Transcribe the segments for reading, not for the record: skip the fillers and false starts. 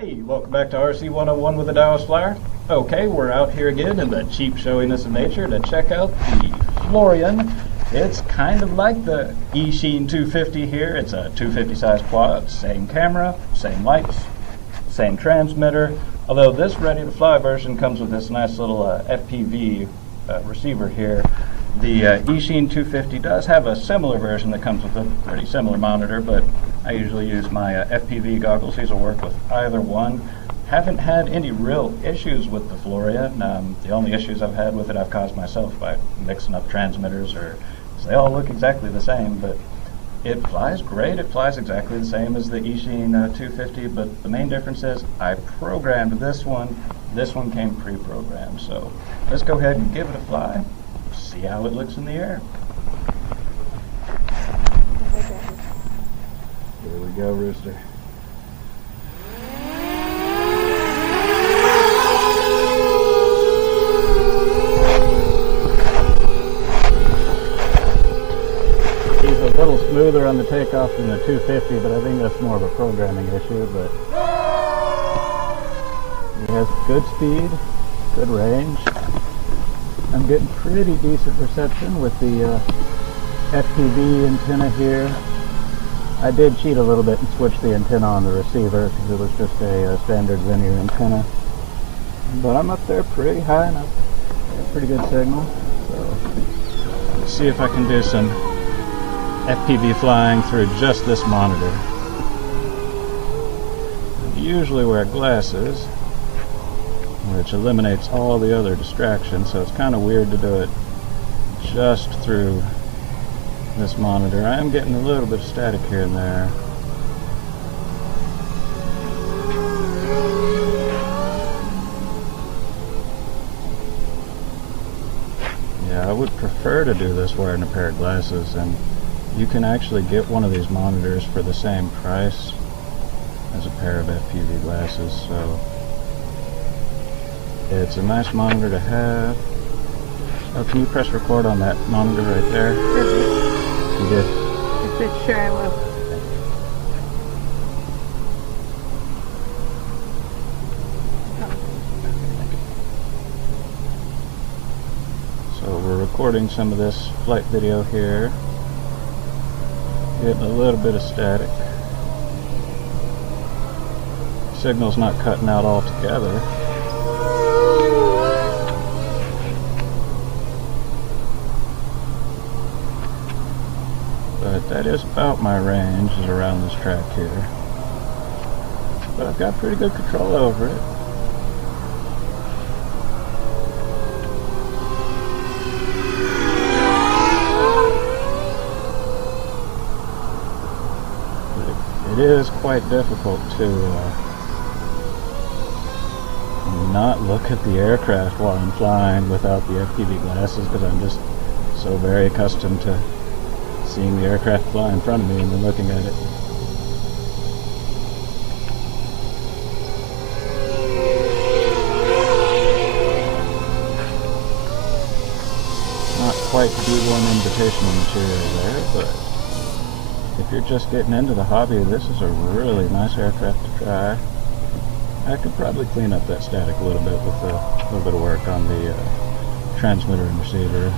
Hey, welcome back to RC 101 with the Taoist Flyer. Okay, we're out here again in the cheap showiness of nature to check out the Flourian. It's kind of like the Eachine 250 here. It's a 250 size quad, same camera, same lights, same transmitter. Although this ready to fly version comes with this nice little FPV receiver here. The Eachine 250 does have a similar version that comes with a pretty similar monitor, but I usually use my FPV goggles. These will work with either one. Haven't had any real issues with the Flourian. The only issues I've had with it I've caused myself by mixing up transmitters, or they all look exactly the same, but it flies great. It flies exactly the same as the Eachine 250, but the main difference is I programmed this one. This one came pre-programmed, so let's go ahead and give it a fly, see how it looks in the air. Here we go, Rooster. He's a little smoother on the takeoff than the 250, but I think that's more of a programming issue. But he has good speed, good range. I'm getting pretty decent reception with the FPV antenna here. I did cheat a little bit and switch the antenna on the receiver because it was just a standard linear antenna. But I'm up there pretty high enough. Got pretty good signal. So let's see if I can do some FPV flying through just this monitor. I usually wear glasses, which eliminates all the other distractions, so it's kind of weird to do it just through this monitor. I am getting a little bit of static here and there. Yeah, I would prefer to do this wearing a pair of glasses, and you can actually get one of these monitors for the same price as a pair of FPV glasses, so it's a nice monitor to have. Oh, can you press record on that monitor right there? You did? I said, sure I will. So we're recording some of this flight video here. Getting a little bit of static. Signal's not cutting out altogether. But that is about my range, is around this track here. But I've got pretty good control over it. It is quite difficult to not look at the aircraft while I'm flying without the FPV glasses, because I'm just so very accustomed to seeing the aircraft fly in front of me and then looking at it. Not quite B1 invitational material there, but if you're just getting into the hobby, this is a really nice aircraft to try. I could probably clean up that static a little bit with a little bit of work on the transmitter and receiver.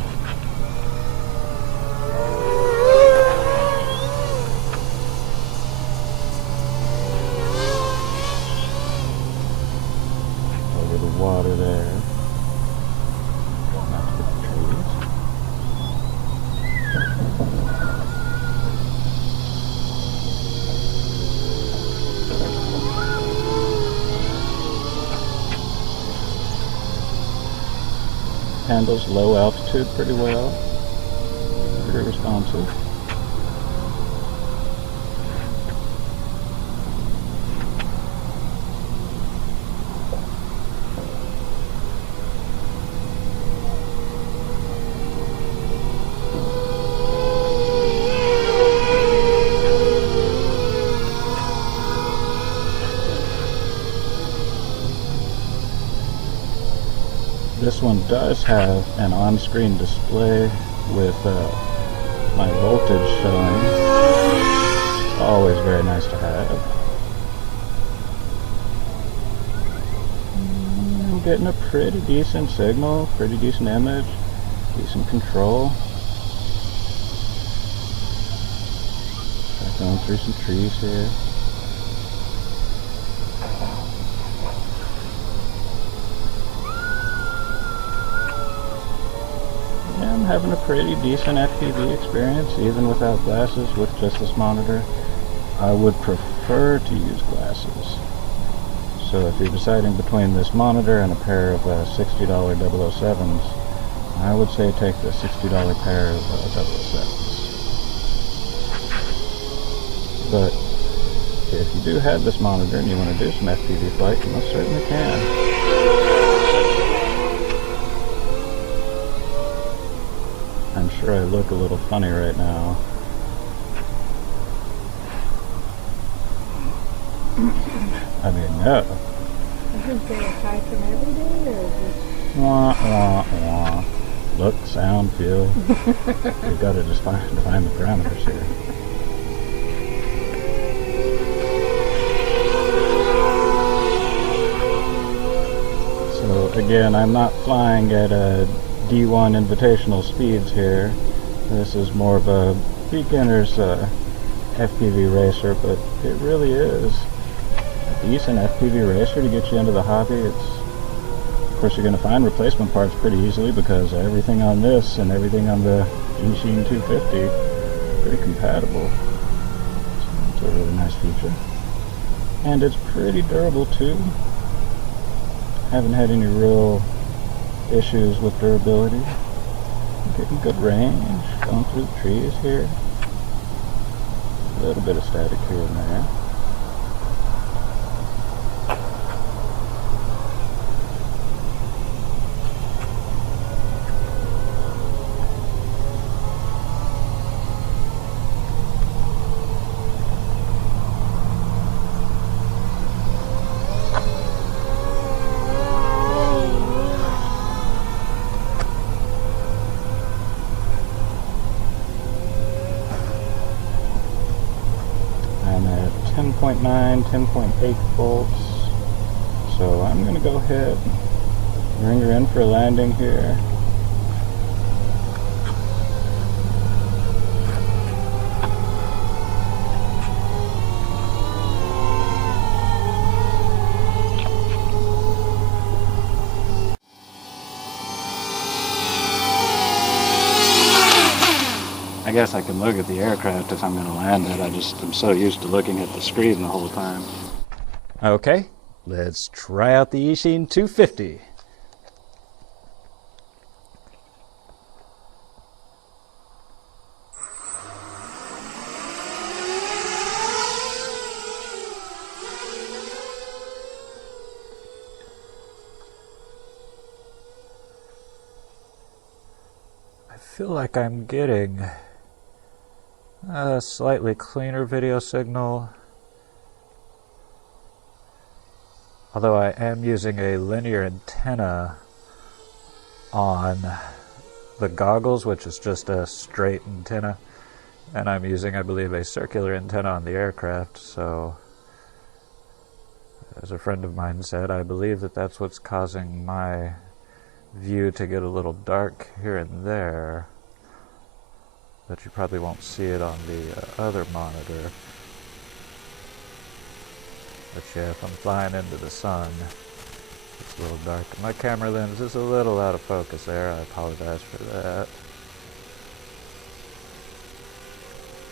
Over the water there. Going out to the trees. Handles low altitude pretty well, pretty responsive. This one does have an on-screen display with my voltage showing. Always very nice to have. I'm getting a pretty decent signal, pretty decent image, decent control. Start going through some trees here. Yeah, I'm having a pretty decent FPV experience, even without glasses, with just this monitor. I would prefer to use glasses. So if you're deciding between this monitor and a pair of $60 007s, I would say take the $60 pair of 007s. But if you do have this monitor and you want to do some FPV flight, you most certainly can. I'm sure I look a little funny right now. I mean, no. Is it aside from every day, or is it? Wah, wah, wah. Look, sound, feel. You've got to define the parameters here. So again, I'm not flying at a D1 invitational speeds here. This is more of a beginner's FPV racer, but it really is a decent FPV racer to get you into the hobby. Of course, you're going to find replacement parts pretty easily because everything on this and everything on the Eachine 250 is pretty compatible. So it's a really nice feature. And it's pretty durable too. Haven't had any real issues with durability. Getting good range, going through the trees here. A little bit of static here and there. I'm at 10.9, 10.8 volts. So I'm going to go ahead and bring her in for a landing here. I guess I can look at the aircraft if I'm going to land it. I'm so used to looking at the screen the whole time. Okay, let's try out the Eachine 250. I feel like I'm getting a slightly cleaner video signal, although I am using a linear antenna on the goggles, which is just a straight antenna, and I'm using, I believe, a circular antenna on the aircraft. So as a friend of mine said, I believe that that's what's causing my view to get a little dark here and there, but you probably won't see it on the other monitor. But yeah, if I'm flying into the sun, it's a little dark. My camera lens is a little out of focus there. I apologize for that.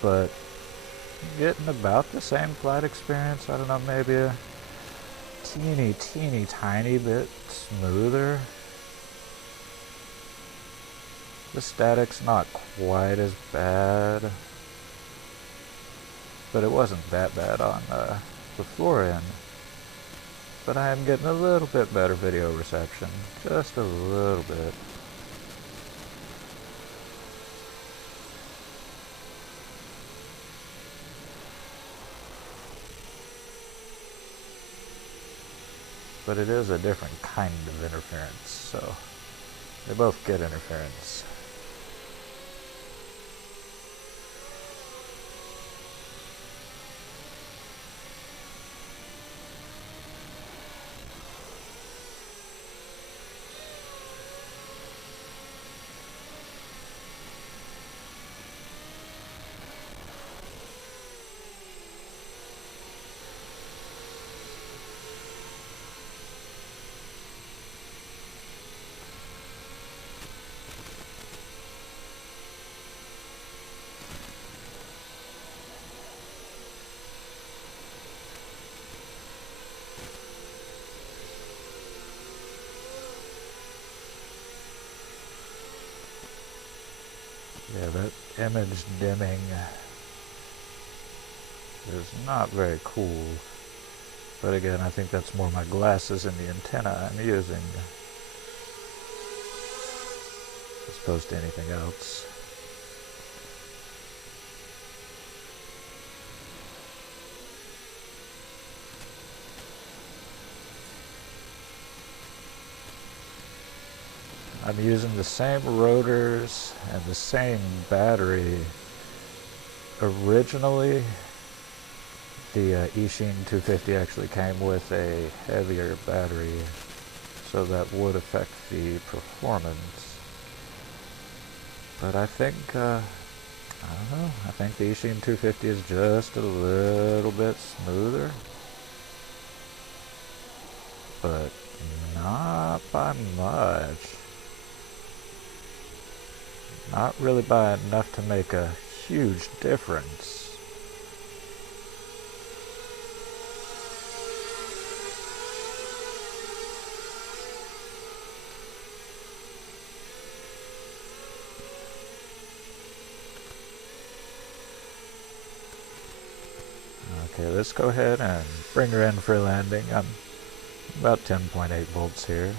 But getting about the same flight experience. I don't know, maybe a teeny tiny bit smoother. The static's not quite as bad, but it wasn't that bad on the Flourian. But I am getting a little bit better video reception, just a little bit. But it is a different kind of interference, so they both get interference. Yeah, that image dimming is not very cool. But again, I think that's more my glasses and the antenna I'm using as opposed to anything else. I'm using the same rotors and the same battery. Originally, the Eachine 250 actually came with a heavier battery, so that would affect the performance. But I think, I don't know, I think the Eachine 250 is just a little bit smoother, but not by much. Not really by enough to make a huge difference. Okay, let's go ahead and bring her in for landing. I'm about 10.8 volts here.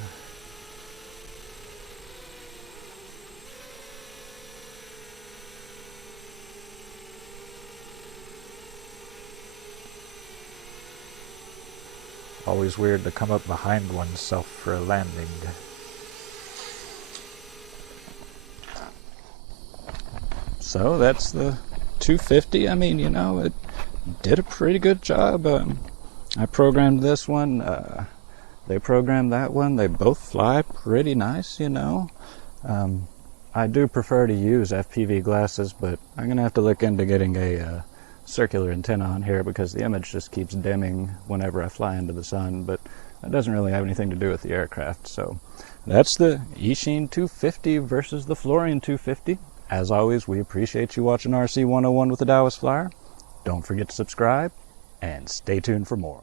Always weird to come up behind oneself for a landing. So that's the 250. I mean, you know, it did a pretty good job. I programmed this one. They programmed that one. They both fly pretty nice, you know. I do prefer to use FPV glasses, but I'm going to have to look into getting a circular antenna on here because the image just keeps dimming whenever I fly into the sun, but that doesn't really have anything to do with the aircraft. So that's the Eachine 250 versus the Flourian 250. As always, we appreciate you watching RC 101 with the Taoist Flyer. Don't forget to subscribe and stay tuned for more.